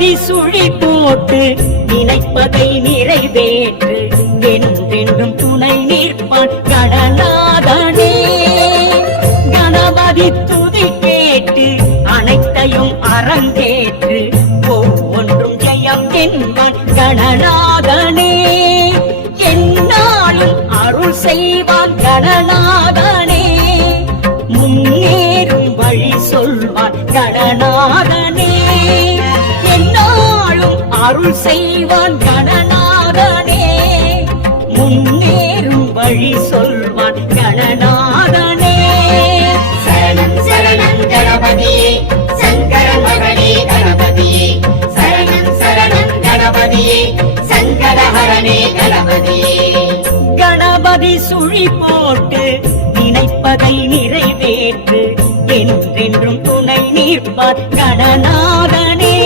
கணபதி சுழி போட்டு நினைப்பதை நிறைவேற்று என்றென்றும் துணை நிற்பான் கணநாதனே. கணபதி துதி கேட்டு அனைத்தையும் அரங்கேற்று ஒவ்வொன்றும் ஜெயம் என்பான் கணநாதனே. என்னாலும் அருள் செய்வான் கணநாதனே. முன்னேறும் வழி சொல்வான் கணநாதனே. என்னாலும் அருள் செய்வான் கணநாதனே. முன்னேறும் வழி சொல்வான் கணநாதனே. சரணம் சரணம் கணபதியே சங்கர மகனே கணபதியே. சரணம் சரணம் கணபதியே சங்கடஹரனே கணபதியே. கணபதி சுழி போட்டு நினைப்பதை நிறைவேற்று என்றென்றும் துணை நிற்பார் கணநாதனே.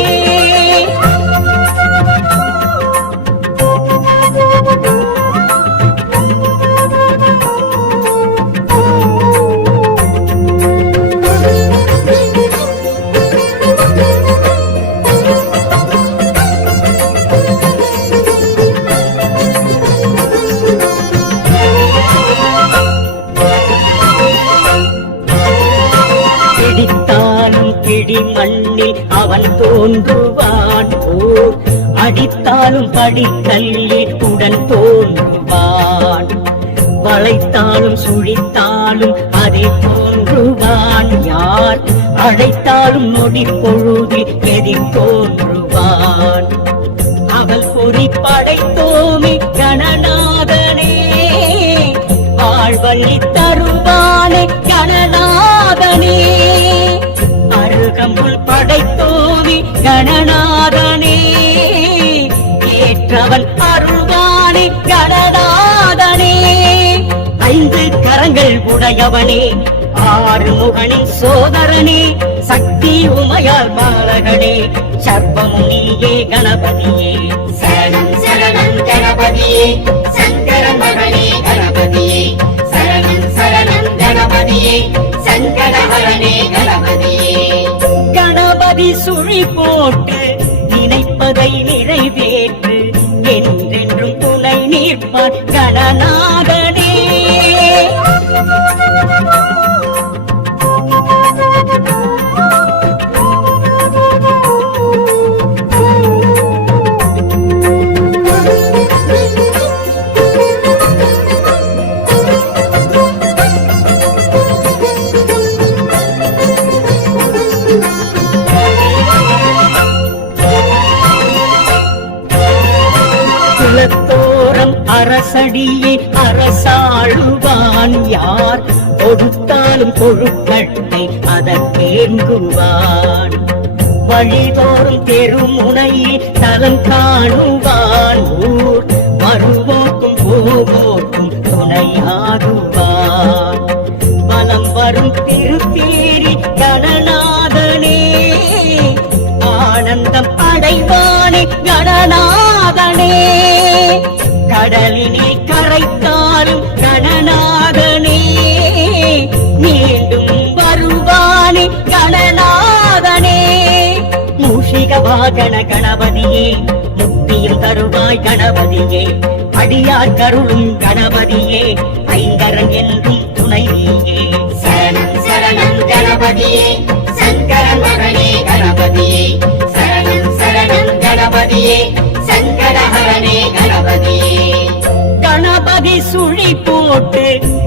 மண்ணில் அவன் தோன்றுவான் போர் அடித்தாலும் படிக்கல்லில் உடன் தோன்றுவான். வளைத்தாலும் சுழித்தாலும் அதை தோன்றுவான். யார் அழைத்தாலும் நொடி பொழுதில் எதிர் தோன்றுவான். அவள் பொறி படைத்தோமே கணநாதனே. வாழ்வள்ளி தருவானே கணநாதனே. அருகம்புல் படைத்தோமே கணநாதனே. ஏற்றவன் அருள்வானே கணநாதனே. 5 கரங்கள் உடையவனே. 6 முகனின் சோதரனே. சக்தி உமையால் பாலகனே. சர்வமும் நீயே கணபதியே. சரணம் சரணம் கணபதியே சங்கர மகனே கணபதியே. சரணம் சரணம் கணபதியே சங்கடஹரனே கணபதியே. கணபதி சுழி போட்டு நினைப்பதை நிறைவேற்று என்றென்றும் துணை நிற்பான் கணநாதனே. குலத்தோரம் அரசடியே அரசாளுவான். யார் கொடுத்தாலும் கொழுக்கட்டை அதற்கேங்குவான். வழிதோறும் தெருமுனையில் தலம் காணுவான். ஊர் வருவோக்கும் போவோக்கும் துணையாகுவான். வலம் வரும் திருத்தேரி கணநாதனே. ஆனந்தம் அடைவானே கணநாதனே. கடலினை கரைத்தாலும் கணநாதனே. மீண்டும் வருவானே கணநாதனே. மூஷிக வாகன கணபதியே. முக்தியும் தருவாய் கணபதியே. அடியார் கருளும் கணபதியே. ஐங்கரன் என்றும் துணை நீயே. சரணம் சரணம் கணபதியே சங்கர மகனே கணபதியே. சரணம் சரணம் கணபதியே சங்கடஹரனே கணபதியே. கணபதி சுழி போட்டு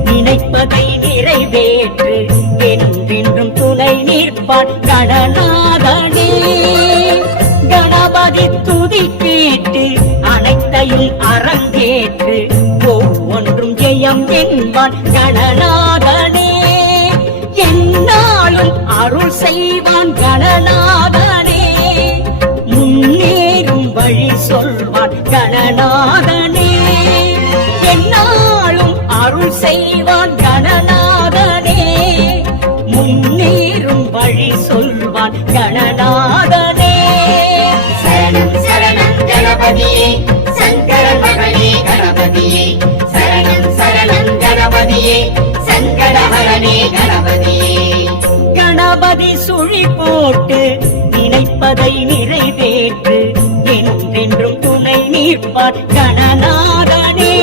நினைப்பதை நிறைவேற்று என்றென்றும் துணை நிற்பான் கணநாதனே. கணபதி துதி கேட்டு அனைத்தையும் அரங்கேற்று ஒவ்வொன்றும் ஜெயம் என்பான் கணநாதனே. என்னாலும் அருள் செய்வான் கணநாதனே. முன்னேறும் வழி சொல்வான் கணநாதனே. என்னாலும் அருள் செய்வான் கணநாதனே. முன்னேறும் வழி சொல்வான் கணநாதனே. சரணம் சரணம் கணபதியே சங்கர மகனே கணபதியே. சரணம் சரணம் கணபதியே சங்கடஹரனே கணபதியே. கணபதி சுழி போட்டு நினைப்ப நினைப்பதை நிறைவேற்று என்றென்றும் துணை நிற்பார் கணநாதனே.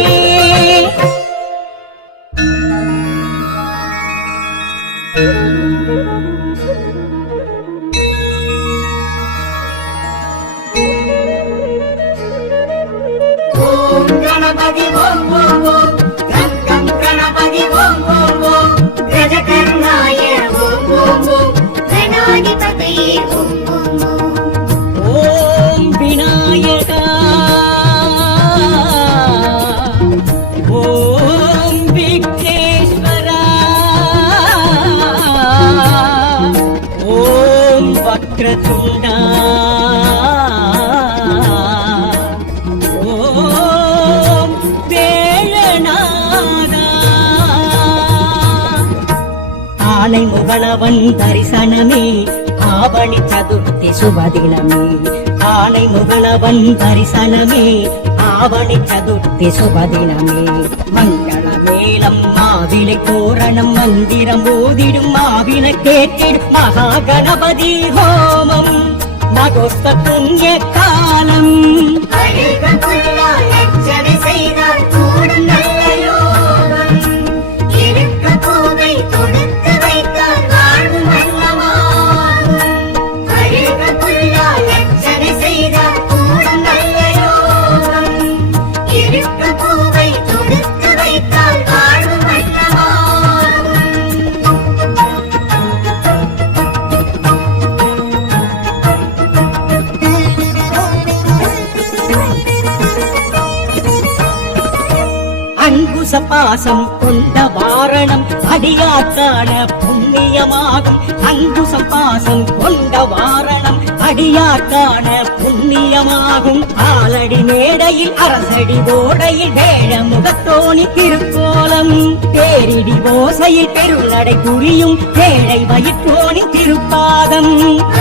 ஓம் கணபதி ஓம் ஓம் ஓம் கம் கம் கணபதி ஓம் ஓம் ஓம் கஜகர்ணாய ஓம் ஓம் ஓம் கணாதிபதியே ஓம் ஓம் ஓம். ஓம் விநாயகா ஓம் விக்னேஸ்வரா ஓம் வக்ரதுண்டா ஓம் வேழநாதா. ஆனை முகனவன் தரிசனமே ஆவணி சதுர்த்தி சுபதினமே. ஆனை முகனவன் தரிசனமே ஆவணி சதுர்த்தி சுபதினமே. மங்கள மேளம் மாவிலை தோரணம் மந்திரம் ஓதிடும் மாவில கேட்டிடும் மகா கணபதி ஹோமம் மகோஸ்த புண்ணிய காலம். அழுகக்குள்ளா லட்சணை செய்தால் கூடும் நல்ல யோகம். இருக்க பூவை தொடுத்து வைத்தால் வாழ்வு வல்லமாகும். அழுகக்குள்ளா லட்சணை செய்தால் கூடும் நல்ல யோகம். இருக்க பூவை தொடுத்து வைத்தால் வாழ்வு வல்லமாகும். அங்குச பாசம் கொண்ட வாரணம் அடியாக்கான புண்ணியமாகும். அங்குச பாசம் கொண்ட வாரணம் அடியாக்கான புண்ணியமாகும். ஆலடி மேடையில் அரசடி ஓடையில் வேழ முகத்தோணி திருக்கோலம். பேரிடி ஓசையில் பெருநடை புரியும் ஏழை வயிற்றோணி திருப்பாதம்.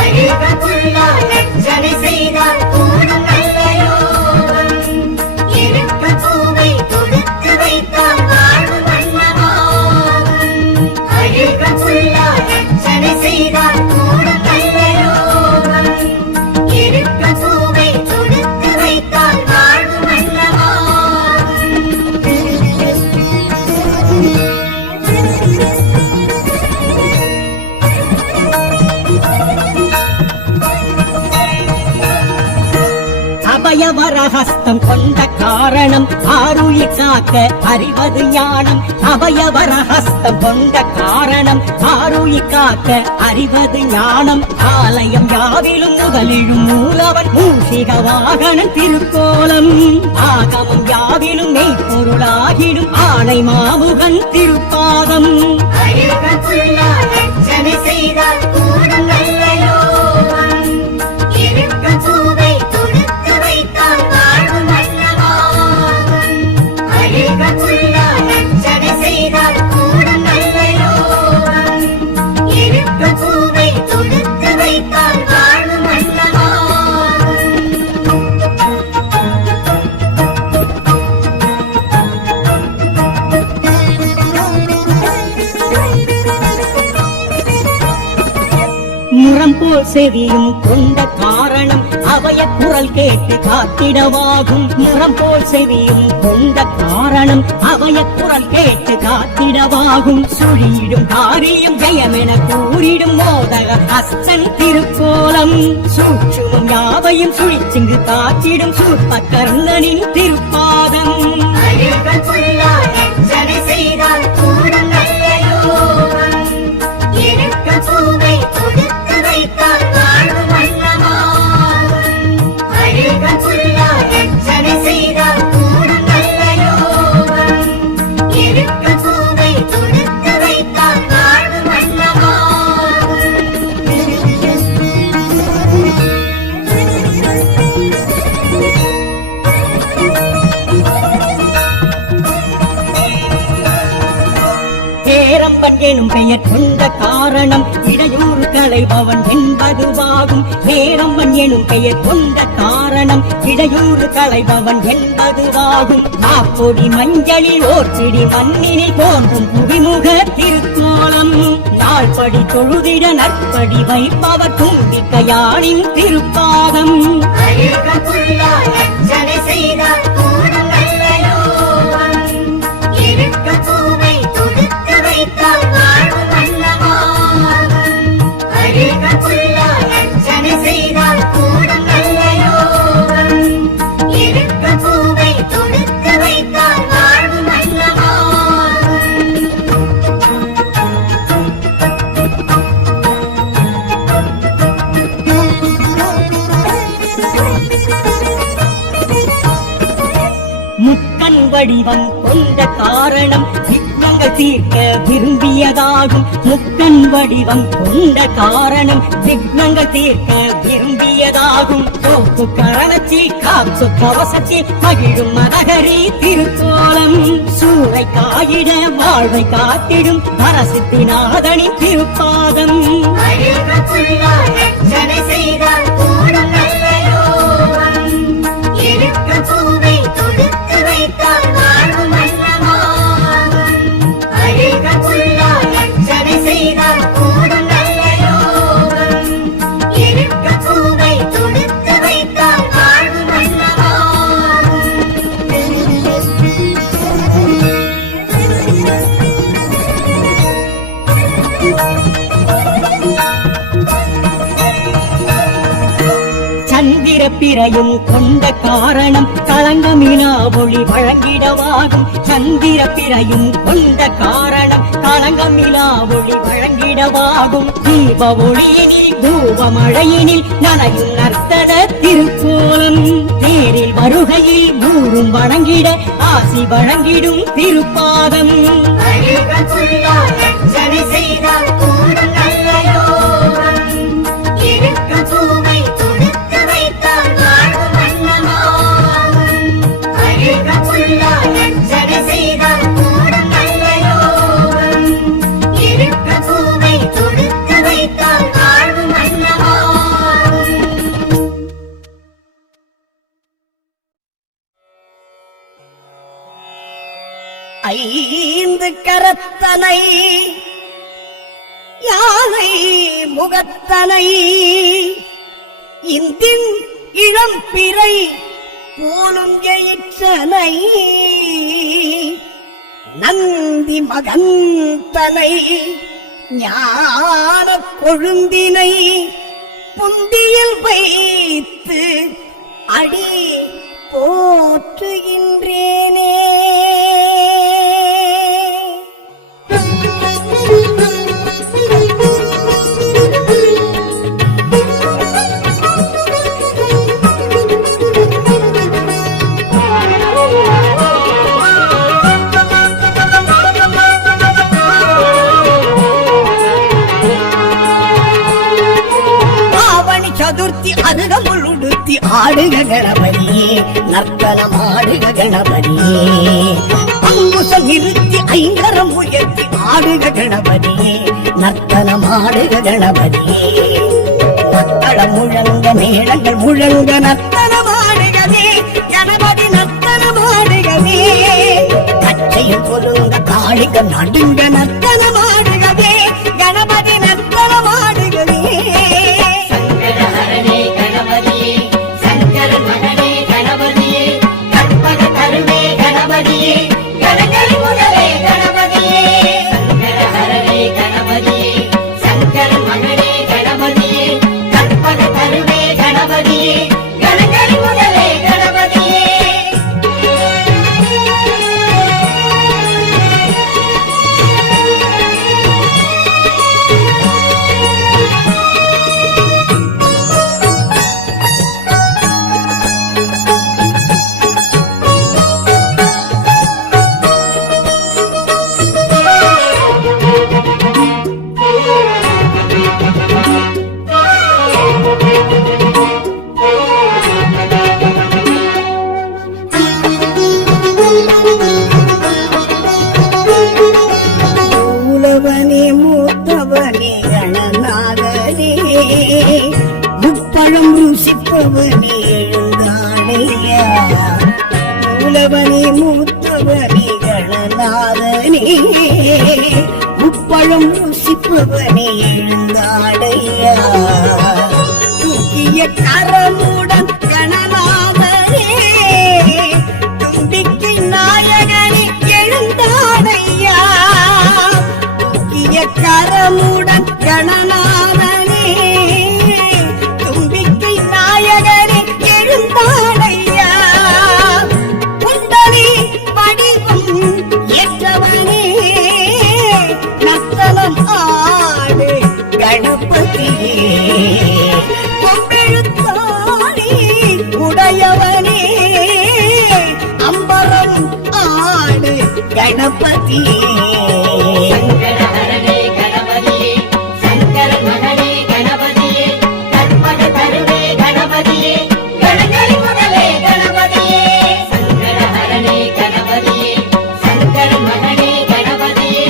அழுகக்குள்ளா லட்சணை செய்தால் கூடும் நல்ல யோகம். இருக்க பூவை தொடுத்து வைத்தால் வாழ்வு வல்லமாகும். அழுகக்குள்ளா லட்சணை செய்தால் கூடும் நல்ல யோகம். இருக்க பூவை தொடுத்து வைத்தால் வாழ்வு அபயவரஹஸ்தம் கொண்ட காரணம் ஆருயிர் காக்க அறிவது ஞானம். அபயவரஹஸ்தம் கொண்ட காரணம் ஆருயிர் காக்க அறிவது ஞானம். ஆலயம் யாவிலும் முதலிடும் மூலவன் மூஷிக வாகனன் திருக்கோலம். ஆகமம் யாவிலும் மெய்ப்பொருளாகிடும் ஆணை மாமுகன் திருப்பாதம். அழுகக்குள்ளா லட்சணை செய்தால் கூடும் நல்ல யோகம். இருக்க பூவை தொடுத்து வைத்தால் வாழ்வு வல்லமாகும். அழுகக்குள்ளா லட்சணை செய்தால் கூடும் நல்ல யோகம். இருக்க பூவை தொடுத்து வைத்தால் வாழ்வு வல்லமாகும். முரம் போல் செவியும் கொண்ட காரணம் அவைய குரல் கேட்டு காத்திடவாகும். முரம் போல் செவியும் கொண்ட காரணம் அவைய குரல் கேட்டு காத்திடவாகும். சுழியிடும் காரியம் ஜெயமென கூறிடும் மோதக அஸ்தன் திருக்கோலம். சூட்சுமம் யாவையும் சுழிச்சிங்கு காத்திடும் சூர்ப கர்ணனின் திருப்பாதம். அழுகக்குள்ளா லட்சணை செய்தால் கூடும் நல்ல யோகம். இருக்க பூவை தொடுத்து வைத்தால் வாழ்வு வல்லமாகும். அழுகக்குள்ளா லட்சணை செய்தால் கூடும் நல்ல யோகம். இருக்க பூவை தொடுத்து வைத்தால் வாழ்வு வல்லமாகும். பேரம்பன் எனும் பெயர் கொண்ட காரணம் இடையூறு களைபவன் என்பதுவாகும். பேரம்பன் எனும் பெயர் கொண்ட காரணம் இடையூறு களைபவன் என்பதுவாகும். நாப்பொடி மஞ்சளில் ஓர் சிடி மண்ணினில் தோன்றும் புவிமுக திருக்கோலம். தாழ்படி தொழுதிட நற்படி வைப்பவர் தும்பிக்கையானின் திருப்பாதம். அழுக புல்லால் அர்ச்சனை செய்தால் கூடும் நல்ல யோகம். இருக்க பூவை தொடுத்து வைத்தால் வாழ்வு வண்ணமாகும். அழுக புல்லால் அர்ச்சனை செய்தால் கூடும் நல்ல யோகம். இருக்க பூவை தொடுத்து வைத்தால் வாழ்வு வண்ணமாகும். முக்கண் வடிவம் கொண்ட காரணம் விக்னங்கள் தீர்க்க விரும்பியதாகும். முக்கண் வடிவம் கொண்ட காரணம் விக்னங்கள் தீர்க்க விரும்பியதாகும். தோப்பு கரணத்தில் காப்பு கவசத்தில் மகிழும் மதகரி திருக்கோலம். சூறை காயிட வாழ்வை காத்திடும் அரசித்திநாதனின் திருப்பாதம். அழுக புல்லால் அர்ச்சனை செய்தால் கூடும் நல்ல யோகம். இருக்க பூவை தொடுத்து வைத்தால் வாழ்வு வண்ணமாகும். அழுக புல்லால் அர்ச்சனை செய்தால் கூடும் நல்ல யோகம். இருக்க பூவை தொடுத்து வைத்தால் வாழ்வு வண்ணமாகும். சந்திர பிறையும் கொண்ட காரணம் களங்கமிலா ஒளி வழங்கிடவாகும். சந்திர பிறையும் கொண்ட காரணம் களங்கமிலா ஒளி வழங்கிடவாகும். தீப ஒளியினில் தூப மழையினில் நனையும் நர்த்தன திருக்கோலம். தேரில் வருகையில் ஊரும் வணங்கிட ஆசி வழங்கிடும் திருப்பாதம். அழுக புல்லால் அர்ச்சனை செய்தால் கூடும் நல்ல யோகம். இருக்க பூவை தொடுத்து வைத்தால் வாழ்வு வண்ணமாகும். அழுக புல்லால் அர்ச்சனை செய்தால் கூடும் நல்ல யோகம். இருக்க பூவை தொடுத்து வைத்தால் வாழ்வு வண்ணமாகும். ஐந்து கரத்தனை யானை முகத்தனை இந்தின் இளம்பிறை போலும் எயிற்றனை நந்தி மகந்தனை ஞான கொழுந்தினை புந்தியில் வைத்து அடி போற்றுகின்றேனே. சதுர்த்தி அருகமுள் உடுத்தி ஆடுக கணபதியே, நர்த்தனம் ஆடுக கணபதியே. அங்குசம் நிறுத்தி ஐங்கரம் உயர்த்தி ஆடுக கணபதியே, நர்த்தனம் ஆடுக கணபதியே. மக்களம் முழங்க மேளங்கள் முழங்க நர்த்தனம் ஆடுகவே கணபதி, நர்த்தனம் ஆடுகவே. கச்சையில் கொலுங்க காளிக நடுங்க நர்த்தனம் ஆடுகவே கணபதி, நர்த்தனம் ஆடுகவே. முப்பழம் ருசிப்பவனே எழுந்தானையா, மூலவனே மூத்தவனே கணநாதனே. முப்பழம் பூசிப்பவனே எழுந்தாடையா தூக்கிய கரமுடன் கணநாதனே தும்பிக்கை நாயகனே எழுந்தாடையா தூக்கிய கரமுடன் கணநாதனே தும்பிக்கை நாயகனே எழுந்தாடையா குண்டலி படிவம் ஏற்றவனே நத்தலம் ஆடு கணபதியே கொம்பெழுத்தாடி உடையவனே அம்பரம் ஆடு கணபதியே சங்கரஹரனே கணபதியே சங்கரன் மகனே கணபதியே கற்பக தருவே கணபதியே கணங்களின் முதலே கணபதியே சங்கரஹரனே கணபதியே சங்கரன் மகனே கணபதியே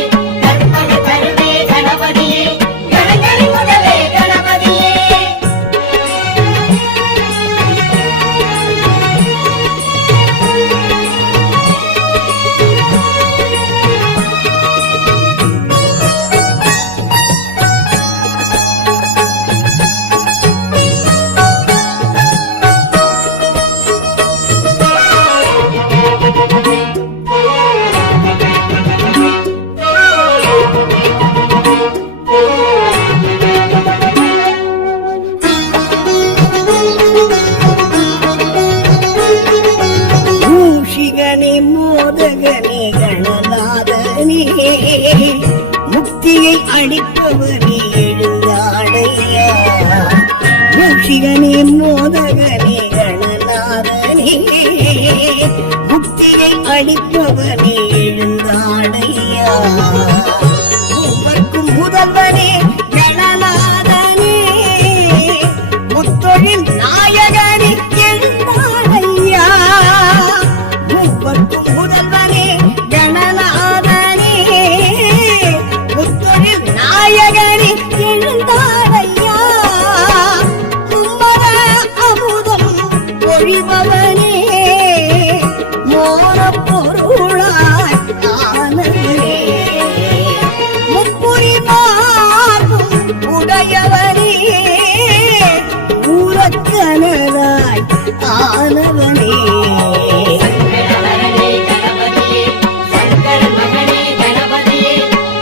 கற்பக தருவே கணபதியே கணங்களின் முதலே கணபதியே மூஷிகனே மோதகனே கணநாதனே முக்தியை அளிப்பவனே எழுந்தாடையா மூஷிகனே மோதகனே கணநாதனே முக்தியை அளிப்பவனே எழுந்தாடையா மூவர்க்கும் முதல்வனே கணநாதனே முத்தொழில் நாயகனே எழுந்தாடையா மூவர்க்கும் முதல்வனே கணநாதனே முத்தொழில் நாயகனே எழுந்தாடையா மும்மர அமுதம் பொழிபவனே மோனப் பொருளாய் ஆனவனே முப்புரி மார்பும் உடையவனே ஊரக்கனராய் ஆனவனே சங்கரஹரனே கணபதியே சங்கரன் மகனே கணபதியே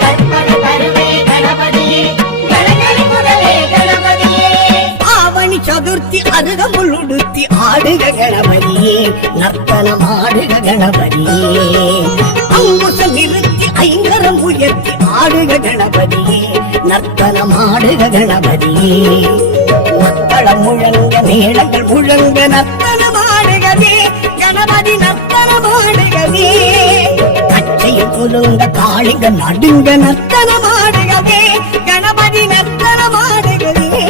கற்பக தருவே கணபதியே கணங்களின் முதலே கணபதியே ஆவணி சதுர்த்தி அருகமுள் உடுத்தி ஆடுக கணபதியே நர்த்தனம் ஆடுக கணபதியே அங்குசம் நிறுத்தி ஐங்கரம் உயர்த்தி ஆடுக கணபதியே நர்த்தனம் ஆடுக கணபதியே மக்களம் முழங்க மேளங்கள் முழங்க நர்த்தனம் ஆடுகவே கணபதி நர்த்தனம் ஆடுகவே கச்சையில் குலுங்க காளிங்க நடுங்க நர்த்தனம் ஆடுகவே கணபதி நர்த்தனம் ஆடுகவே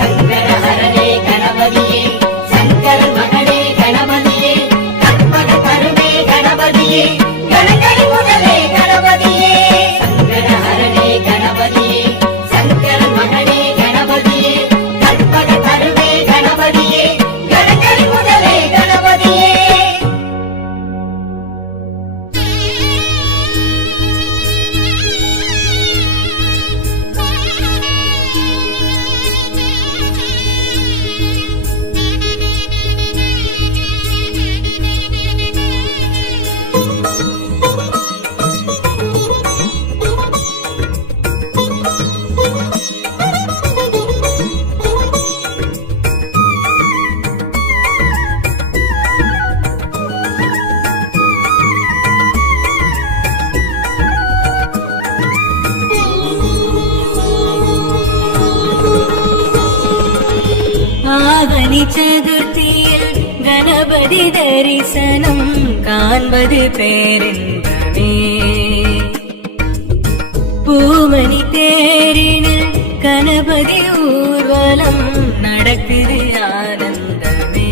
சங்கரஹரனே கணபதியே சங்கரன் மகனே கணபதியே கற்பக தருவே கணபதியே கணங்களின் முதலே கணபதியே சங்கரஹரனே கணபதியே சங்கரன் மகனே கணபதியே கற்பக தருவே கணபதியே கணங்களின் முதலே கணபதியே ஆவணி சதுர்த்தியில் கணபதி தரிசனம் காண்பது பேரின்பமே பூமணி தேரினில் கணபதி ஊர்வலம் நடக்குது ஆனந்தமே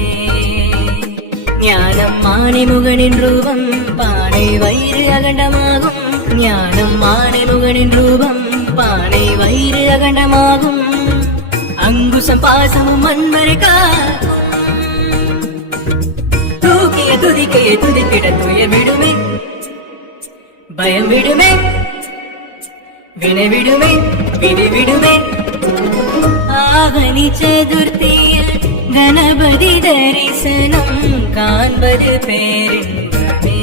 ஞானம் மாணிமுகனின் ரூபம் பானை வயிறு அகண்டமாகும் ஞானம் மாணிமுகனின் ரூபம் பானை வயிறு அகண்டமாகும் அங்குசம் பாசமும் மண்மறைக்கா தூக்கிய துதிக்கையை துதித்திட துயர் விடுமே பயம் விடுமே வினைவிடுமே வினைவிடுமே ஆவணி சதுர்த்தியில் கணபதி தரிசனம் காண்பது பேரின்பமே.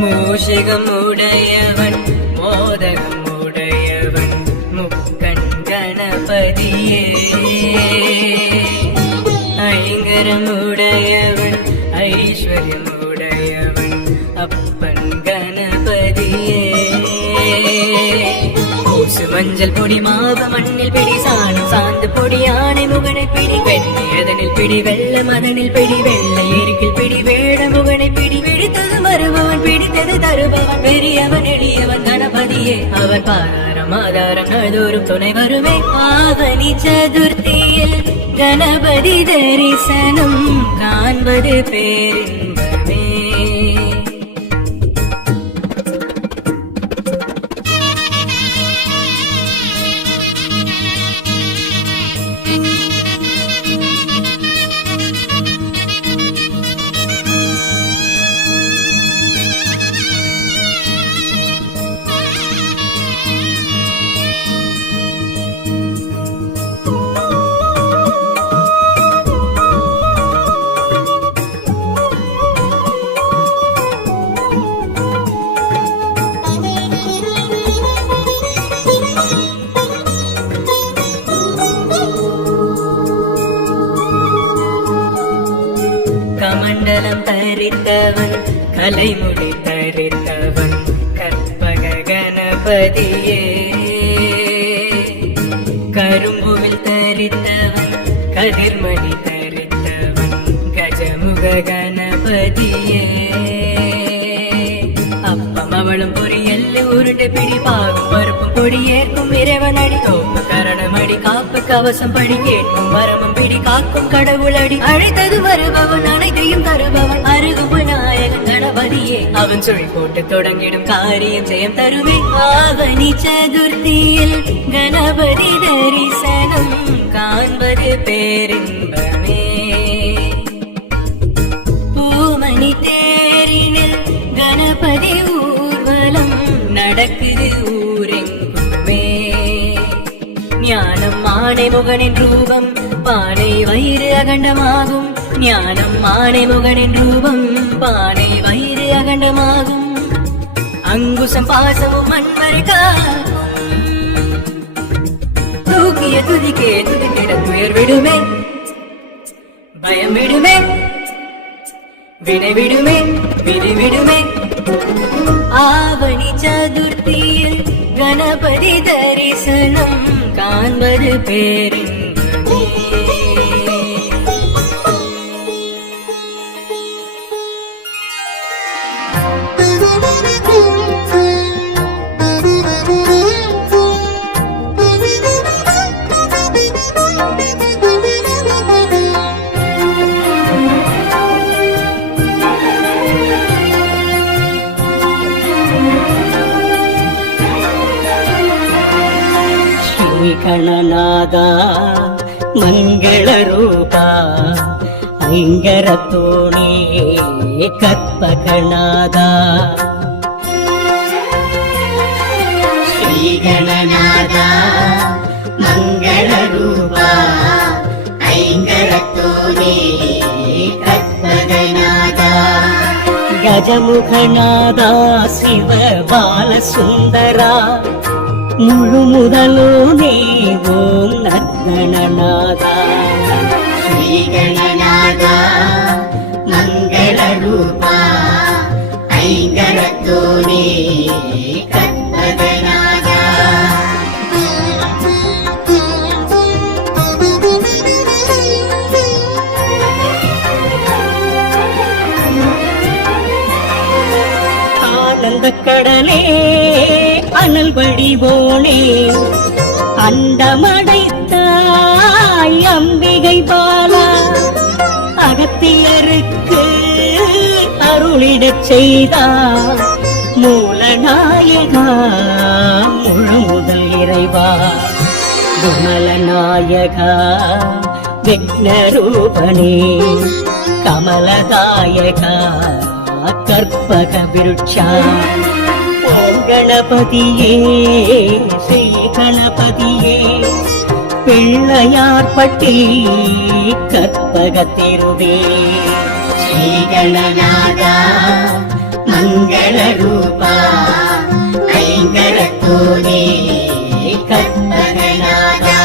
மூஷிகம் உடையவன் மோதகம் உடையவன் முக்கண் கணபதியே. ஐங்கரம் உடையவன் ஐஸ்வர்யம் உடையவன் அப்பன் கணபதியே. பூசு மஞ்சள் பொடி மாவு மண்ணில் பிடி சாணம் சாந்து பொடி ஆணை முகனை பிடி வெண்ணி அதனில் பிடி வெள்ள மதனில் பிடி வெள்ளை எரிக்கில் பிடி வேட முகனை பிடி பிடித்தது மறுபவன் பிடித்தது தருபவன் பெரியவன் எளியவன் கணபதியே. அவன் பாராரம் ஆதாரம் நாள்தோறும் துணை வருமே. ஆவணி சதுர்த்தியில் கணபதி தரிசனம் காண்பது பேரின்பமே. கமண்டலம் தரித்தவன் கலைமுடி தரித்தவன் கற்பக கணபதியே. கரும்புவில் தரித்தவன் கதிர்மணி தரித்தவன் கஜமுக கணபதியே. அப்பம் அவளும் பொரியல் உருண்டு பிடி பாகும் பருப்பும் பொடி ஏற்கும் இறைவன் அடி தோப்பு கரணம் அடி காப்பு கவசம் படி கேட்கும் வரமும் பிடி காக்கும் கடவுள் அடி அழைத்தது வருபவன் அனைத்தையும் தருபவன் அருகும் விநாயகன் கணபதியே. அவன் சுழி போட்டு தொடங்கிடும் காரியம் ஜெயம் தருவே. ஆவணி சதுர்த்தியில் கணபதி தரிசனம் காண்பது பேரின்பமே. பூமணி தேரினில் கணபதி ஊர்வலம் நடக்குது ஊரெங்குமே. ஞானம் ஆணை முகனின் ரூபம் பானை வயிறு அகண்டமாகும். ஞானம் ஆணை முகனின் ரூபம் பானை வயிறு அகண்டமாகும். அங்குசம் பாசமும் மண்மறை காக்கும். தூக்கிய துதிக்கே துதிக்கிட துயர் விடுமே பயம் விடுமே வினை விடுமே வினை விடுமே. ஆவணி சதுர்த்தியில் கணபதி தரிசனம் காண்பது பேரின்பமே. ಗಣನಾದ ಮಂಗಳ ರೂಪ ಐಂಗರ ತೋಣಿ ಕற்பಗಣಾದ ಶ್ರೀ ಗಣನಾದ ಮಂಗಳ ರೂಪ ಐಂಗರ ತೋಣಿ ಕற்பಗನಾದ ಗಜಮುಖನಾದ ಶಿವ ಬಾಲ ಸುಂದರ முழு முதலோனே ஓம் நர்த்தனநாதா ஸ்ரீ கணநாதா மங்கள ரூபா ஐங்கரத்தோனே கற்பகநாதா வடிவோனே அண்டமடைத்தாய் அம்பிகை பாலா அகத்தியருக்கு அருளிடச் செய்தார் மூலநாயகா முழு முதல் இறைவா குமலநாயகா விக்னரூபணே கமலதாயகா கற்பக விருட்சா ஓம் கணபதியே ஸ்ரீ கணபதியே பிள்ளையார்பட்டி கற்பக திருவே ஸ்ரீ கணநாதா மங்கள ரூபா ஐங்கரத்தோனே கற்பகநாதா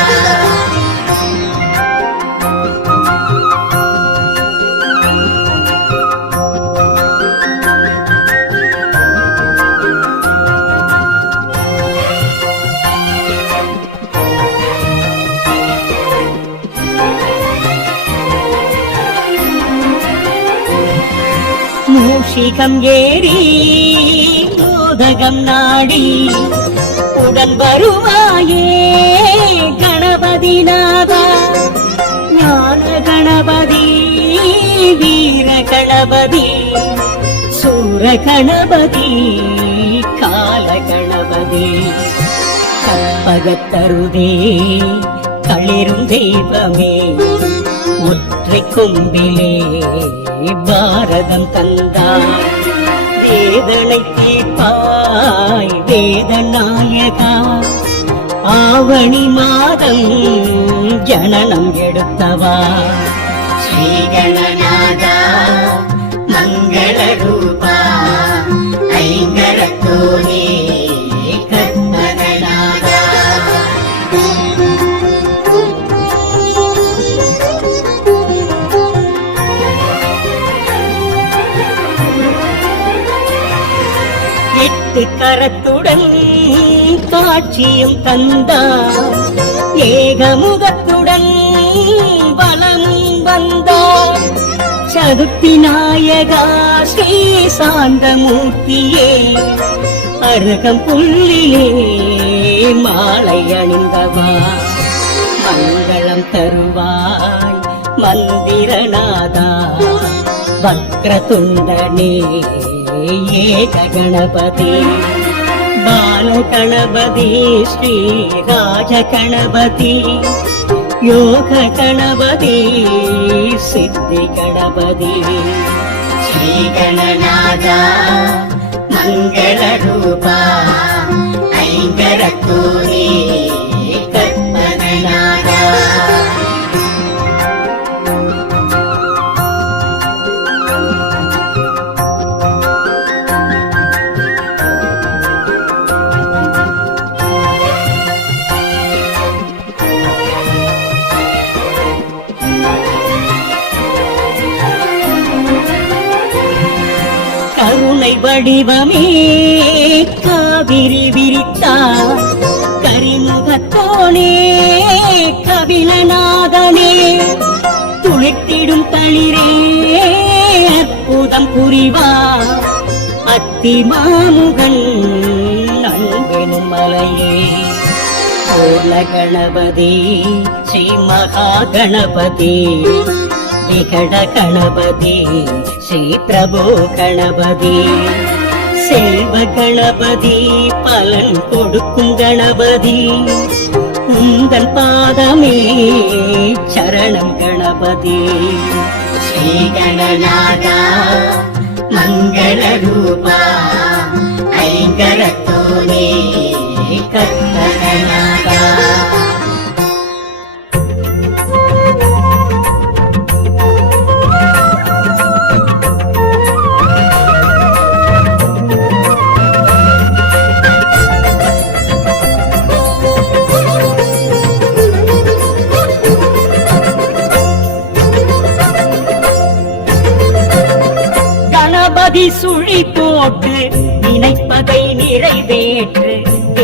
மூஷிகம் ஏறி மோதகம் நாடி உடன் வருவாயே கணபதி நாதா ஞான கணபதி வீர கணபதி சூர கணபதி கால கணபதி கற்பகத்தருதே களிரும் தெய்வமே ஒற்றை கொம்பிலே பாரதம் தந்தாய் வேதனை தீர்ப்பாய் வேதநாயகா ஆவணி மாதம் ஜனனம் எடுத்தவா ஸ்ரீ கணநாதா மங்கள ரூபா ஐங்கரத்தோனே கற்பகநாதா எட்டு கரத்துடன் காட்சியும் தந்தார் ஏகமுகத்துடன் பலமும் வந்தார் சதுர்த்தி நாயகா ஸ்ரீ சாந்தமூர்த்தியே அருகம் புள்ளிலே மாலை அணிந்தவா மங்களம் தருவாய் மந்திரநாதா வக்ரதுண்டனே ஏக கணபதி பால கணபதி ஸ்ரீ ராஜ கணபதி யோக கணபதி சித்தி கணபதி ஸ்ரீ கணநாதா மங்கள ரூபா ஐங்கரத்தோனே கற்பகநாதா கருணை வடிவமே காவிரி விரித்தார் கரிமுகத்தோனே கபிலநாதனே துளித்திடும் தளிரே அற்புதம் புரிவார் அத்தி மாமுகன் அன்பெனும் மலையே பூர்ண கணபதி ஸ்ரீ மகா கணபதி விகட கணபதி ஸ்ரீ பிரபு கணபதி செல்வ கணபதி பலன் கொடுக்கும் கணபதி உந்தன் பாதமே சரணம் கணபதி ஸ்ரீ கணநாதா மங்கள ரூபா ஐங்கரத்தோனே கற்பகநாதா கணபதி சுழி போட்டு நினைப்பதை நிறைவேற்று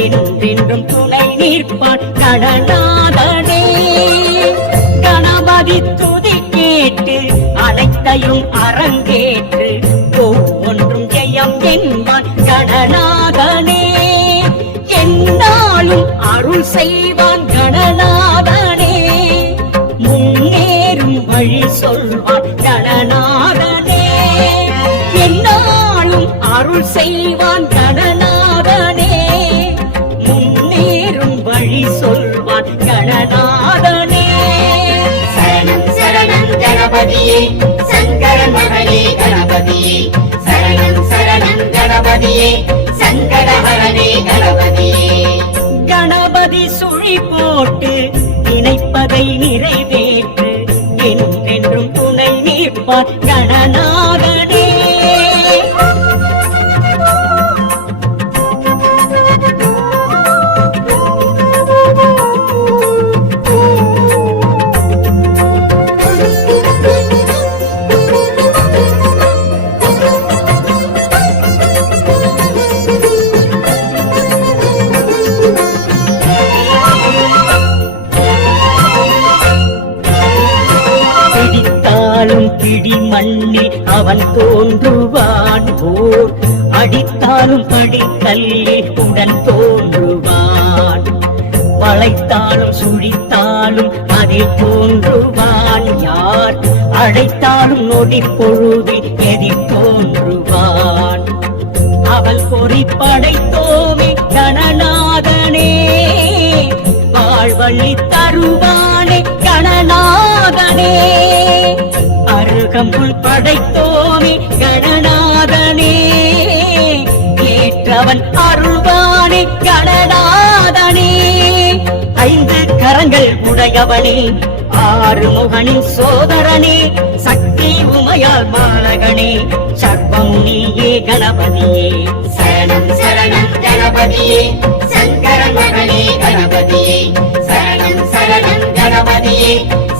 என்றென்றும் துணை நிற்பான் கடநாதனே கணபதி துதி கேட்டு அனைத்தையும் அரங்கேற்று ஒவ்வொன்றும் ஜெயம் என்பான் கடநாதனே என் அருள் செய்வான் கணநாதனே முன்னேறும் வழி சொல்வான் கணநாதனே என்னாலும் அருள் செய்வான் கணநாதனே முன்னேறும் வழி சொல்வான் கணநாதனே சரணம் சரணம் கணபதியே சங்கரன் மகனே கணபதியே சரணம் சரணம் கணபதியே சங்கடஹரனே கணபதியே கணபதி சுழி போட்டு நினைப்பதை நிறைவேற்று என்றென்றும் துணை நிற்பார் கணநாதனே பிடி மண்ணில் அவன் தோன்றுவான் ஓர் அடித்தாலும் படிக்கல்லில் உடன் தோன்றுவான் வளைத்தாலும் சுழித்தாலும் அதில் தோன்றுவான் யார் அழைத்தாலும் நொடி பொழுதில் எதிர் தோன்றுவான் அவள் பொறி படைத்தோமே கணநாதனே வாழ்வள்ளி தருவானே கணநாதனே அருகம்புல் படைத்தோமே கணநாதனே ஏற்றவன் அருள்வானே கணநாதனே ஐந்து கரங்கள் உடையவனே ஆறு முகனின் சோதரனே சக்தி உமையால் மாலகனே சர்வமுனியே கணபதியே சரணம் சரணம் கணபதியே சங்கரன் மகனே கணபதியே சரணம் சரணம் கணபதியே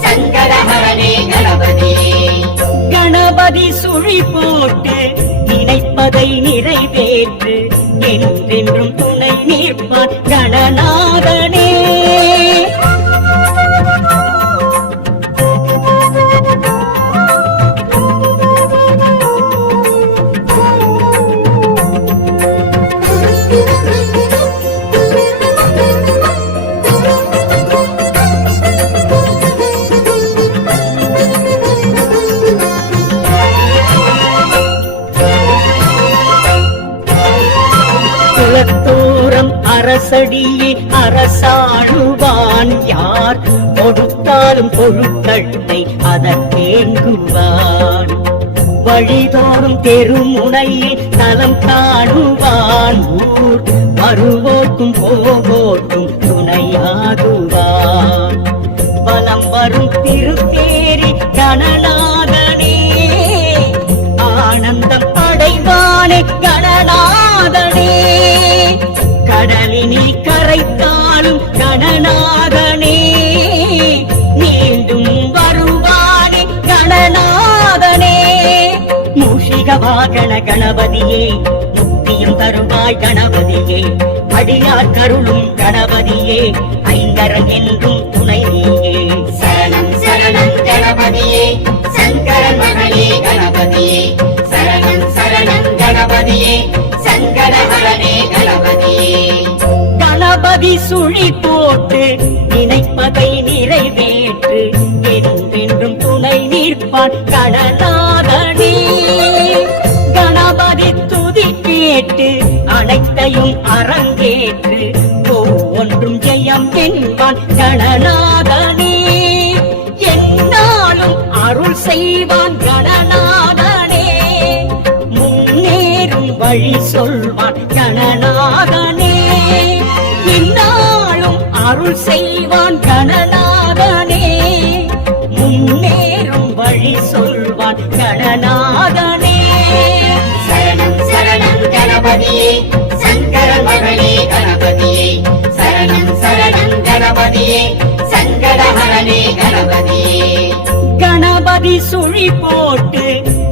சங்கடஹரனே கணபதியே கணபதி சுழி போட்டு நினைப்பதை நிறைவேற்று என்றென்றும் துணை நிற்பான் கணநாதனே குலத்தோறும் அரசடியே அரசாழுவான் யார் கொடுத்தாலும் கொழுக்கட்டை அதற்கேங்குவான் வழிதோறும் தெருமுனையில் தலம் காணுவான் ஊர் வருவோர்க்கும் போவோர்க்கும் துணையாகுவான் பலம் வரும் திருத்தேரி கணநாதனே ஆனந்தம் அடைவானே கணநாதனே கடலினில் கரைத்தாலும் கணநாதனே மீண்டும் வருவானே கணநாதனே மூஷிக வாகன கணபதியே முக்தியும் தருவாய் கணபதியே அடியார் கருளும் கணபதியே ஐங்கரன் என்றும் துணை நீயே சரணம் சரணம் கணபதியே சங்கரன் மகனே கணபதியே சரணம் சரணம் கணபதியே சங்கடஹரனே கணபதியே கணபதி சுழி போட்டு நினைப்பதை நிறைவேற்று என்றென்றும் துணை நிற்பான் கணநாதனே கணபதி துதி கேட்டு அனைத்தையும் அரங்கேற்று ஒவ்வொன்றும் ஜெயம் என்பான் கணநாதனே என்னாலும் அருள் செய்வான் கணநாதனே முன்னேறும் வழி சொல்வான் கணநாதனே என்னாலும் அருள் செய்வான் கணநாதனே முன்னேறும் வழி சொல்வான் கணநாதனே சரணம் சரணம் கணபதியே சங்கரன் மகனே கணபதியே சரணம் சரணம் கணபதியே சங்கடஹரனே கணபதியே கணபதி சுழி போட்டு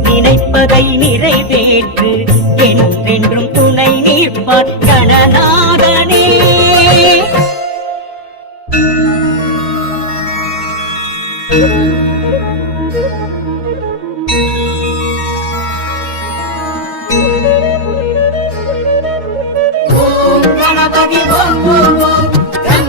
நினைப்பதை நிறைவேற்று என்றென்றும் துணை நிற்பார் கணநாதனே ஓம் கணபதி ஓம் ஓம் ஓம் கம்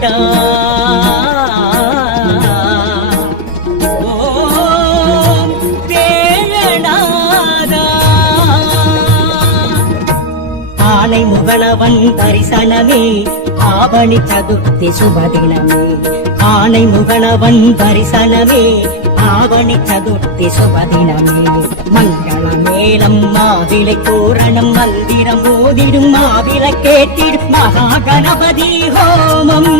கொண்டா ஓம் வேழநாதா. ஆனை முகனவன் தரிசனமே ஆவணி சதுர்த்தி சுபதினமே. ஆனை முகனவன் தரிசனமே ஆவணி சதுர்த்தி சுபதினமே. மங்கள மேளம் மாவிளை தோரணம் மந்திரம் ஓதிடும் மாவிள கேட்டிடும் மகா கணபதி ஹோமம்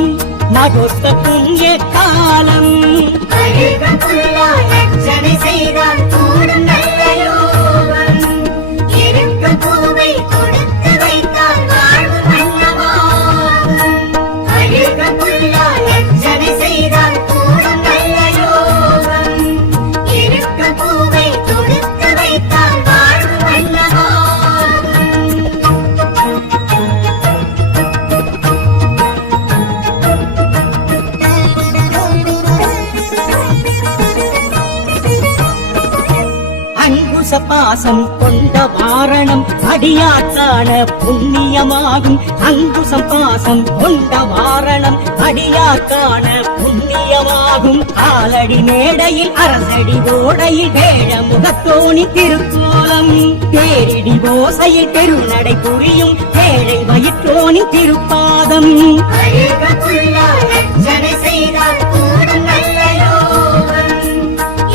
மகோத்ச புண்ணிய காலம். அர்ச்சனை செய்தால் கூடும் நல்ல யோகம். இருக்கும் பூவை கொடுத்து வைத்தால் வாழ்வு வண்ணமாகும். அழுகப்புல்லால் அர்ச்சனை செய்தால் கூடும் நல்ல யோகம். இருக்கும் பூவை கொடுத்து வைத்தால் வாழ்வு வண்ணமாகும். அங்குச பாசம் கொண்ட வாரணம் அடியாக்கான புண்ணியமாகும். அங்குசம் பாசம் கொண்ட வாரணம் அடியாக்கான புண்ணியமாகும். ஆலடி மேடையில் அரசடி ஓடையில் வேழ முகத்தோணி திருக்கோலம். பேரிடி ஓசையில் பெருநடை புரியும் ஏழை வயிற்றோணி திருப்பாதம். அழுகப்புல்லால் அர்ச்சனை செய்தால் கூடும் நல்ல யோகம்.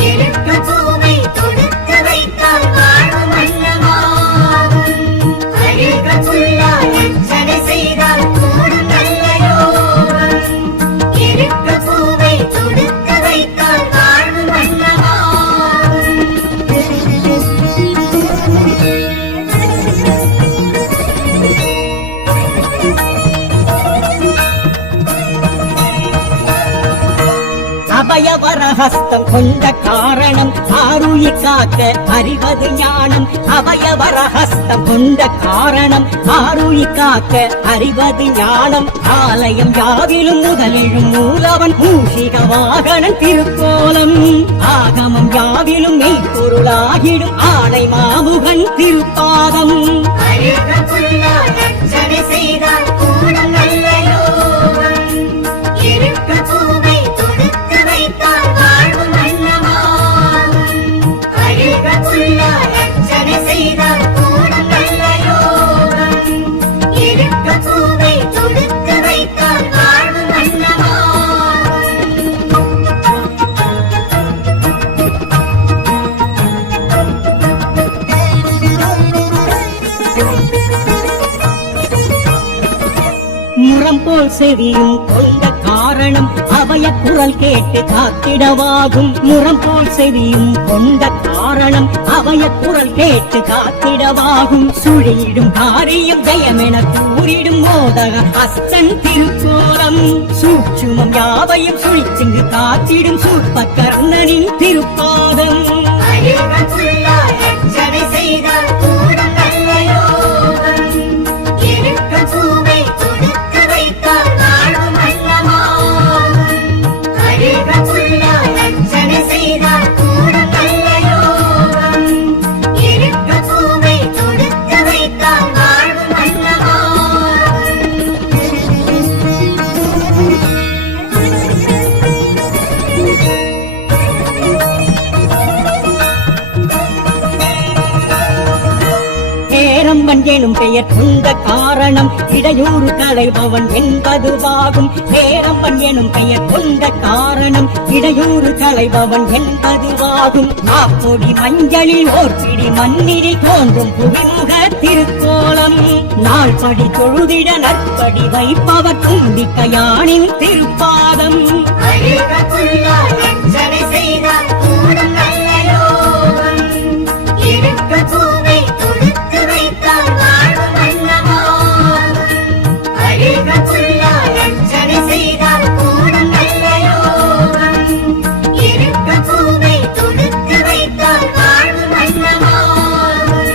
இருக்கும் பூவை கொடுத்து வைத்தால் வாழ்வு வண்ணமாகும். அழுகப்புல்லால் அர்ச்சனை செய்தால் கூடும் நல்ல யோகம். இருக்கும் பூவை கொடுத்து வைத்தால் வாழ்வு வண்ணமாகும். அபயவரஹஸ்தம் கொண்ட காரணம் ஆருயி காக்க அறிவது ஞானம். அபயவரஹஸ்தம் கொண்ட காரணம் ஆருயி காக்க அறிவது ஞானம். ஆலயம் யாவிலும் முதலெழும் மூலவன் மூஷிக வாகனன் திருக்கோலம். ஆகமம் யாவிலும் மெய்ப்பொருளாகிடும் ஆணை மாமுகன் திருப்பாதம். அழுகப்புல்லால் அர்ச்சனை செய்தால் கூடும் நல்ல யோகம். இருக்கும் பூவை கொடுத்து வைத்தால் வாழ்வு வண்ணமாகும். அழுகப்புல்லால் அர்ச்சனை செய்தால் கூடும் நல்ல யோகம். இருக்கும் பூவை கொடுத்து வைத்தால் வாழ்வு வண்ணமாகும். முரம் போல் செவியும் கொண்ட காரணம் அபய குரல் கேட்டு காத்திடவாகும். முரம் போல் செவியும் கொண்ட காரணம் அபய குரல் கேட்டு காத்திடவாகும். சுழியிடும் காரியம் ஜெயமென கூறிடும் மோதக அஸ்தன் திருக்கோலம். சூட்சுமம் யாவையும் சுழிச்சிங்கு காத்திடும் சூர்பகர்ணனின் திருப்பாதம். அழுகப்புல்லால் அர்ச்சனை செய்தால் கூடும் நல்ல யோகம். இருக்கும் பூவை கொடுத்து வைத்தால் வாழ்வு வண்ணமாகும். அழுகப்புல்லால் அர்ச்சனை செய்தால் கூடும் நல்ல யோகம். இருக்கும் பூவை கொடுத்து வைத்தால் வாழ்வு வண்ணமாகும். பேரம்பன் எனும் பெயர் கொண்ட காரணம் இடையூறு களைபவன் என்பதுவாகும். பேரம்பன் எனும் பெயர் கொண்ட காரணம் இடையூறு களைபவன் என்பதுவாகும். நாப்பொடி மஞ்சளில் ஓர் பிடி மண்ணில் தோன்றும் புவிமுக திருக்கோலம். நாள்படி தொழுதிட நற்படி வைப்பவர் தும்பிக்க யானின் திருப்பாதம். அழுகப்புல்லால் அர்ச்சனை செய்தால் கூடும் நல்ல யோகம். இருக்கும் பூவை கொடுத்து வைத்தால் வாழ்வு வண்ணமாகும். அழுகப்புல்லால் அர்ச்சனை செய்தால் கூடும் நல்ல யோகம். இருக்கும் பூவை கொடுத்து வைத்தால் வாழ்வு வண்ணமாகும்.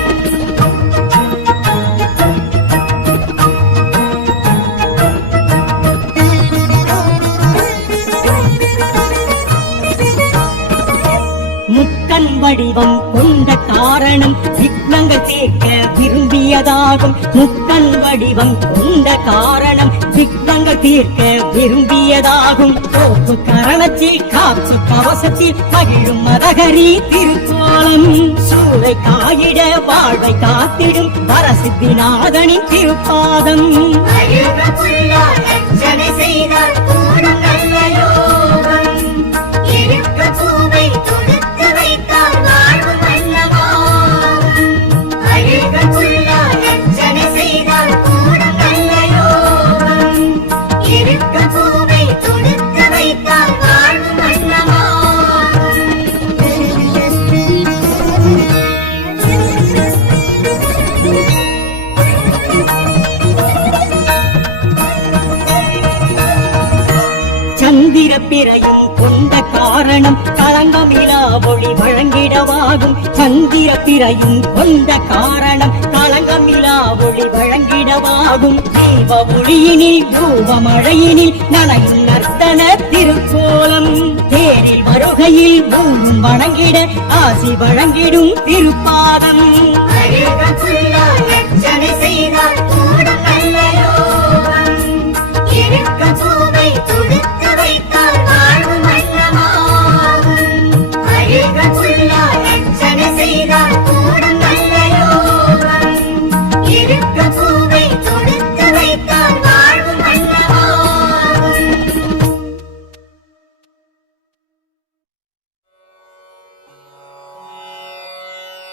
முக்கன் வடிவம் கொண்ட காரணம் விக்னங்கள் தீர்க்க விரும்பியதாகும். முக்கன் வடிவம் கொண்ட காரணம் விக்ன துன்பங்கள் தீர்க்க விரும்பியதாகும். போக்கு கரணத்தில் காப்பு கவசத்தில் மகிழும் மதகரி திருக்கோலம். சூளை காயிட வாழ்வை காத்திடும் வரசித்திநாதனின் திருப்பாதம். சந்திர பிறையும் கொண்ட காரணம் களங்கமிலா ஒளி வழங்கிடவாகும். சந்திர பிறையும் கொண்ட காரணம் களங்கமிலா ஒளி வழங்கிடவாகும். தீப ஒளியினில் தூப மழையினில் நனையும் நர்த்தன திருக்கோலம். தேரில் வருகையில் மூணும் வணங்கிட ஆசி வழங்கிடும் திருப்பாதம்.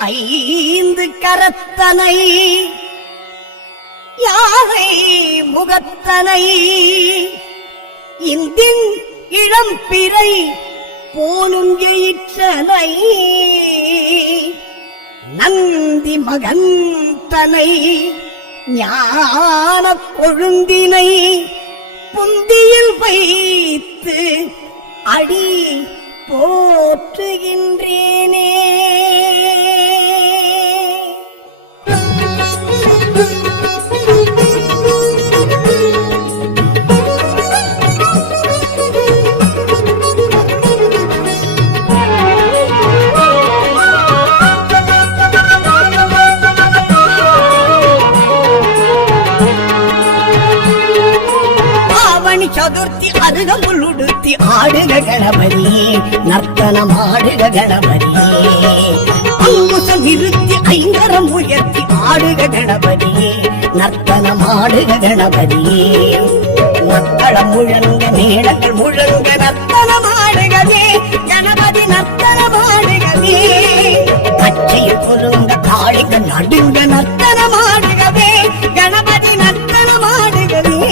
ஐந்து கரத்தனை யாவை முகத்தனை இந்தின் இளம்பிறை போலும் எயிற்றனை நந்தி மகந்தனை ஞான கொழுந்தினை புந்தியில் வைத்து அடி போற்றுகின்றேனே. சதுர்த்தி அருகமுள் உடுத்தி ஆடுக கணபதியே, நர்த்தனம் ஆடுக கணபதியே. அங்குசம் நிறுத்தி ஐங்கரம் உயர்த்தி ஆடுக கணபதியே, நர்த்தனம் ஆடுக கணபதியே. மக்களம் முழங்க மேளங்கள் முழங்க நர்த்தனம் ஆடுகவே கணபதி, நர்த்தனம் ஆடுகவே. கட்சியில் பொருந்த காளிகள் நடுங்க நர்த்தனம் ஆடுகவே கணபதி, நர்த்தனம் ஆடுகவே.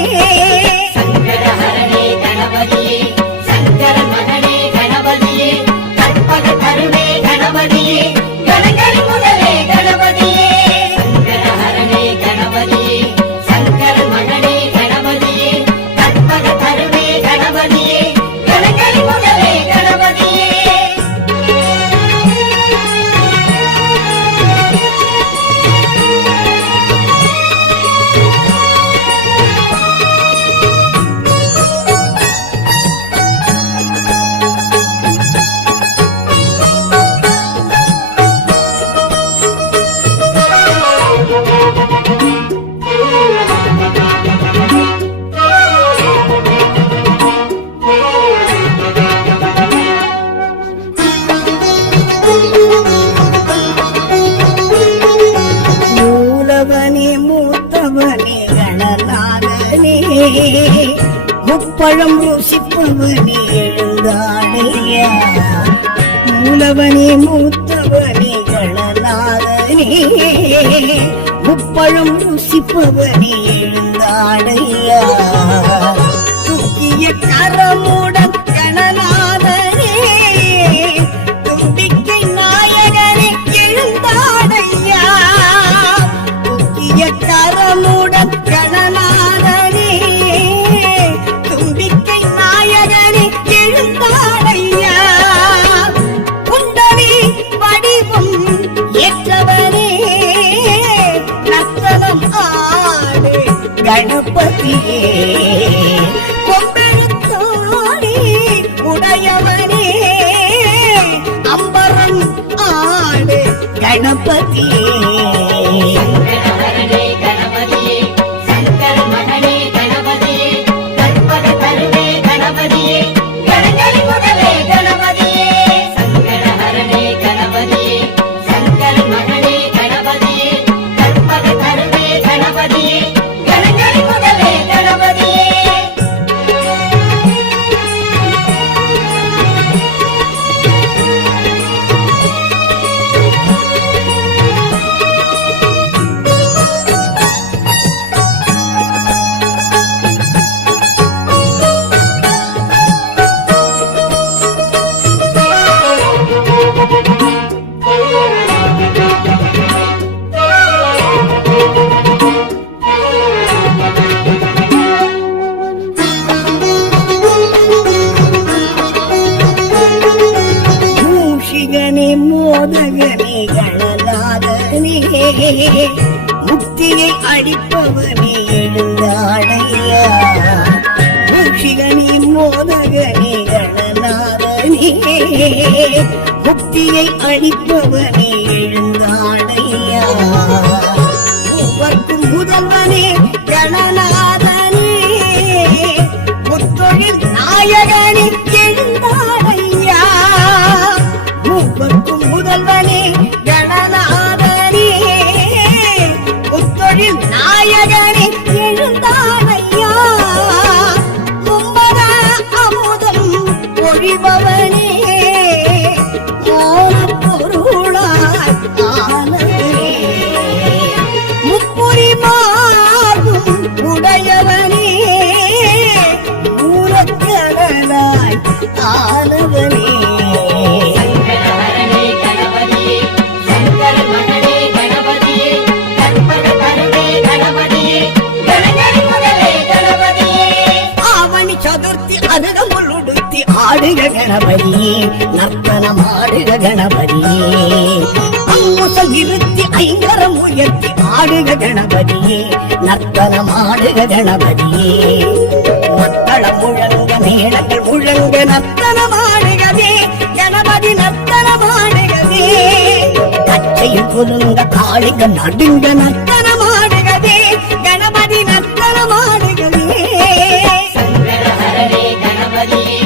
முப்பழம் ருசிப்பவனே எழுந்தாடையா, மூலவனே மூத்தவனே கணநாதனே. முப்பழம் ருசிப்பவனே எழுந்தாடையா, துக்கிய கரமுடன் கணநாதனே. தும்பிக்கை நாயகனே எழுந்தாடையா, துக்கிய கரமுடன் கணநாதனே. தும்பிக்கை நாயகனே எழுந்தாடையா, குண்டலி வடிவம் ஏற்றவனே. நர்த்தனம் ஆடு கணபதியே, கொம்பெழுத்தாடி உடையவனே. அம்பரம் ஆடு கணபதியே. கணபதியே, சங்கர மகனே கணபதியே, அடிப்பவனே எழுந்தாடையா மூஷிகனி மோதகனே கணநாதனே முக்தியை அளிப்பவனே எழுந்தாடையா மூவர்க்கும் முதல்வனே கணநாதனே முத்தொழில் நாயகனே எழுந்தாடையா மூவர்க்கும் முதல்வனே கணநாதனே முத்தொழில் நாயகனே எழுந்தாடையா மும்மத அமுதம் பொழிபவனே மோன பொருளாய் ஆனவனே முப்புரி மார்பும் உடையவனே மூலக்கடலாய் ஆனவனே சங்கரஹரனே கணபதியே சங்கர மகனே கணபதியே கற்பக கருவே கணபதியே கணங்கரி முதலே கணபதியே ஆவணி சதுர்த்தி அருகமுள் உடுத்தி ஆடுக கணபதியே நர்த்தனமாடுக கணபதியே அங்குசம் நிறுத்தி ஐங்கரம் உயர்த்தி ஆடுக கணபதியே நர்த்தனமாடுக கணபதியே மக்களம் முழங்க மேளங்கள் முழங்க நர்த்தனமாடுகவே கணபதி நர்த்தனமாடுகவே கச்சையில் குலுங்க காளிங்க நடுங்க நர்த்தனமாடுகவே கணபதி நர்த்தனமாடுகவே சங்கரஹரனே கணபதியே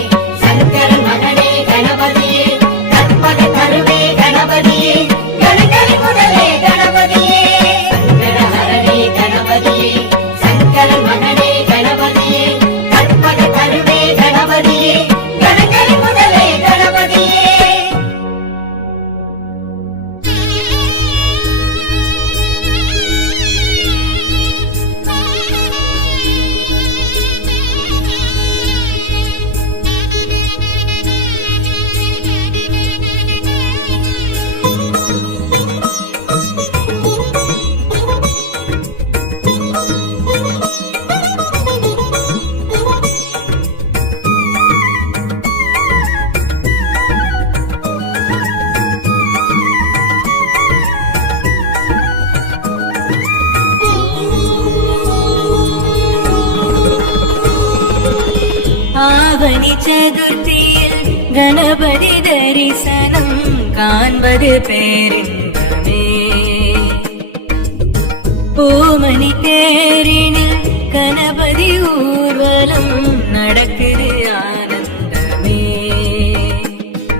சங்கர மகனே கணபதியே கற்பக கருவே கணபதியே கணங்கரி முதலே கணபதியே சங்கரஹரனே கணபதியே சங்கர மகனே கணபதியே கற்பக கருவே கணபதியே கணங்கரி முதலே கணபதியே ஆவணி சதுர்த்தியில் கணபதி தரிசனம் காண்பது பேரின்பமே பூமணி தேரினில் கணபதி ஊர்வலம் நடக்குது ஆனந்தமே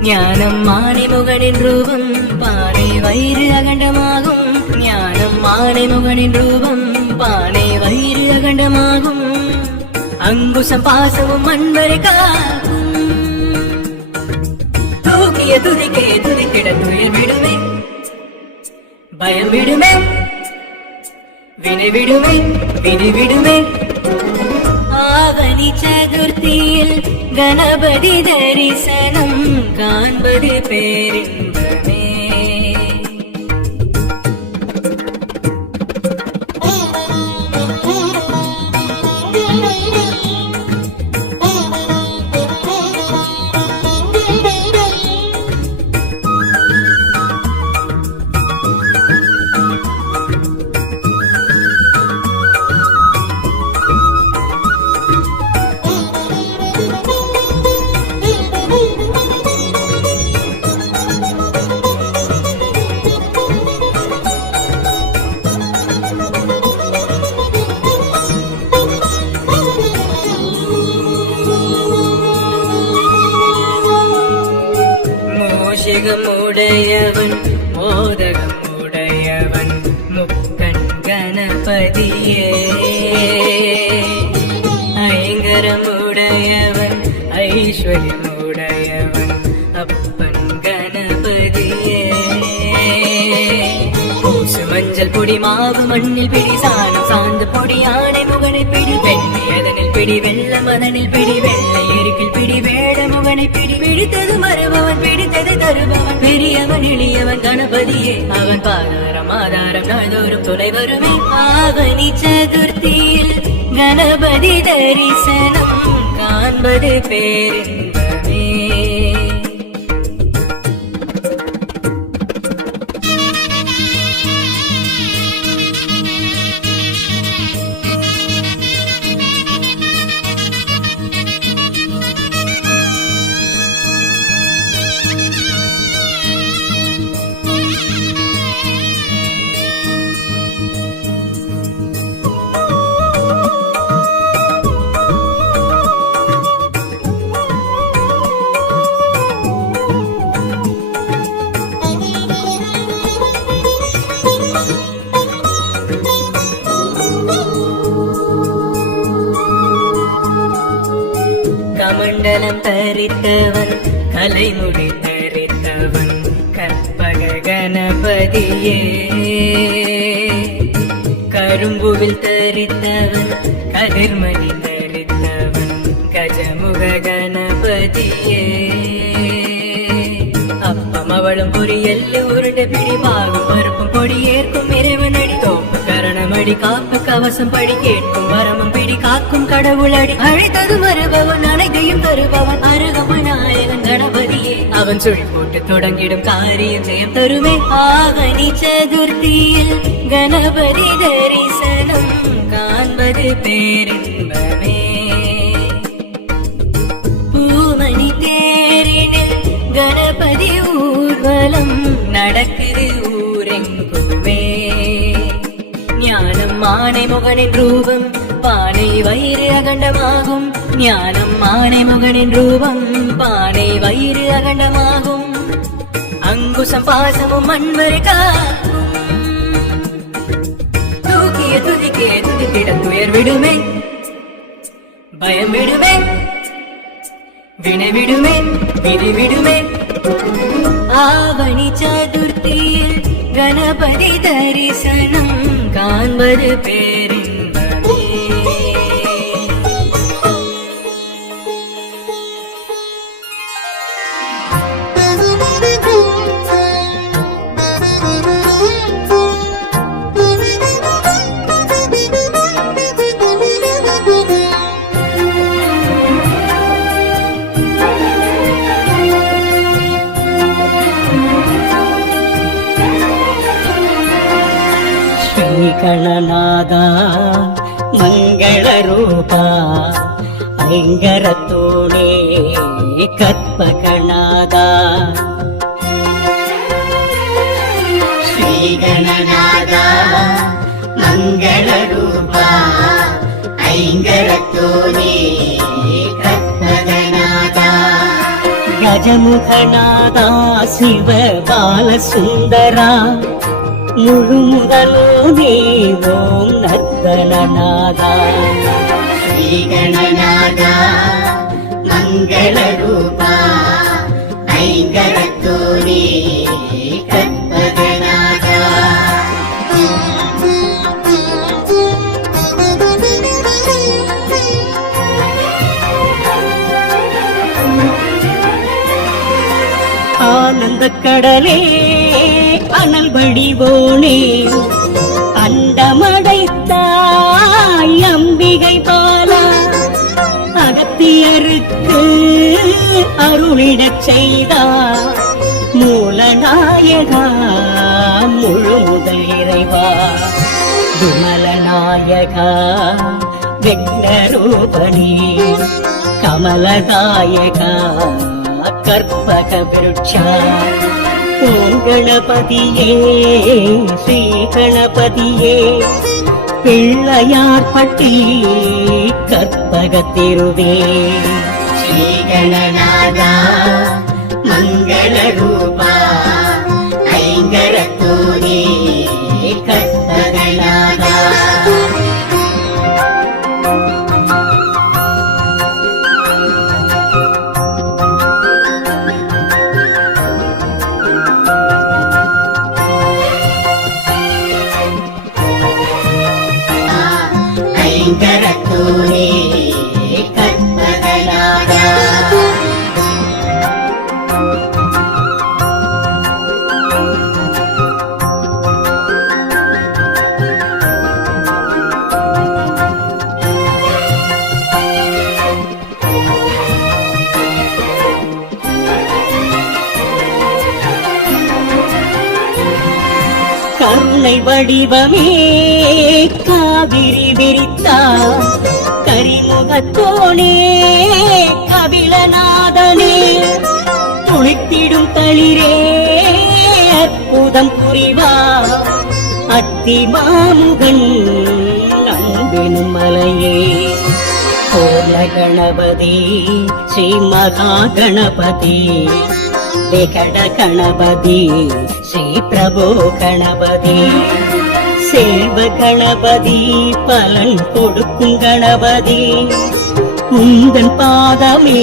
ஞானம் மாணிமுகனின் ரூபம் பானை வயிறு அகண்டமாகும் ஞானம் மாணிமுகனின் ரூபம் பானை வயிறு அகண்டமாகும் அங்குசம் பாசமும் மண்வரை காக்கும் தூக்கிய துதிக்கே துதித்திட துயில் விடுமே பயம் விடுமே வினை விடுமே வினை விடுமே ஆவணி சதுர்த்தியில் கணபதி தரிசனம் காண்பது பேரின்பமே மூஷிகமுடையவன் மோதகமுடையவன் முக்கண் கணபதியே ஐங்கரமுடையவன் ஐஸ்வர்யமுடையவன் அப்பன் கணபதியே பூசு மஞ்சள் பொடி மாவு மண்ணில் பிடி சாணம் சார்ந்த பொடி ஆடை முகனை பிடி வெண்ணி அதனில் பிடி வெள்ளம் அதனில் பிடி வெள்ளை எருக்கில் பிடி வேட முகனை பிடி பிடித்தது மறுபவன் பிடித்தது தருபவன் பெரியவன் எளியவன் கணபதியே அவன் பாதாரம் ஆதாரம் நாள்தோறும் துணை வருமே ஆவணி சதுர்த்தியில் கணபதி தரிசனம் காண்பது பேரின்பமே கமண்டலம் தரித்தவன் கலைமுடி தரித்தவன் கற்பக கணபதியே கரும்புவில் தரித்தவன் கதிர்மணி தரித்தவன் கஜமுக கணபதியே அப்பம் அவளும் பொரியல்லு உருண்ட பிடி பாகும் பருப்பும் பொடி ஏற்கும் இறைவனடி தோப்பு கரணமடி காப்பு கவசம் படி கேட்கும் வரமும் பிடி காக்கும் கடவுளடி அழைத்தது மறுபவன் அனைத்தையும் தருபவன் அருகமநாயகன் கணபதியே அவன் சுழி போட்டு தொடங்கிடும் காரியம் ஜெயம் தருமே ஆவணி சதுர்த்தியில் கணபதி தரிசனம் காண்பது பேரின்பமே பூமணி தேரினில் கணபதி ஊர்வலம் நடக்குது ஊரெங்குமே ஞானம் மானை முகனின் ரூபம் பானை வயிறு அகண்டமாகும் ஞானம் மானை முகனின் ரூபம் பானை வயிறு அகண்டமாகும் அங்குசம் பாசமும் மண்வரை காக்கும் தூக்கிய துதிக்கிய துதித்திட துயர் விடுமே பயம் விடுமே வினை விடுமே விதி விடுமே ஆவணி சதுர்த்தியில் கணபதி தரிசனம் காண்பது பேரின்பமே ಗಣನಾದ ಮಂಗಳ ರೂಪ ಐಂಗರ ತೋಣೆ ಕತ್ಪಕನಾದ ಶ್ರೀ ಗಣನಾದ ಮಂಗಳ ರೂಪ ಐಂಗರ ತೋಣೆ ಕತ್ಪಕನಾದ ಗಜಮುಖನಾದ ಶಿವ ಬಾಲ ಸುಂದರ முழு முதலோ தேவோம் நர்த்தனநாதா ஸ்ரீ கணநாதா மங்கள ரூபா ஐங்கரத்தோரே கற்பகநாதா ஆனந்த கடலே அனல் வடிவோனே அண்டமடைத்தாய் அம்பிகை பாலா அகத்தியருக்கு அருளிடச் செய்தார் மூலநாயகா முழு முதல் இறைவா விமலநாயகா விக்னரூபணி கமலதாயகா கற்பக விருட்சா ஓம் கணபதியே ஸ்ரீ கணபதியே பிள்ளையார் பட்டி கற்பகத்திருவே ஸ்ரீ கணநாதா மங்கள ரூபா ஐங்கரத்தோரே கற்பகநாதா ஐங்கரத்தோரே கற்பகநாதா கருணை வடிவமே காவிரி விரித்தா கரிமுகத்தோனே கபிலநாதனே துளித்திடும் தளிரே அற்புதம் புரிவா அத்தி மாமுகன் நம்பினும் மலையே பூர்ண கணபதி ஸ்ரீ மகா கணபதி விகட கணபதி ஸ்ரீ பிரபு கணபதி செல்வ கணபதி பலன் கொடுக்கும் கணபதி உந்தன் பாதமே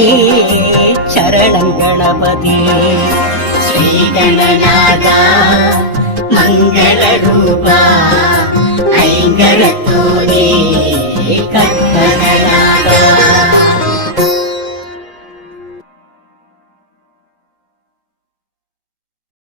சரணம் கணபதி. ஸ்ரீகணநாதா மங்கள ரூபா ஐங்கரத்தோனே கற்பன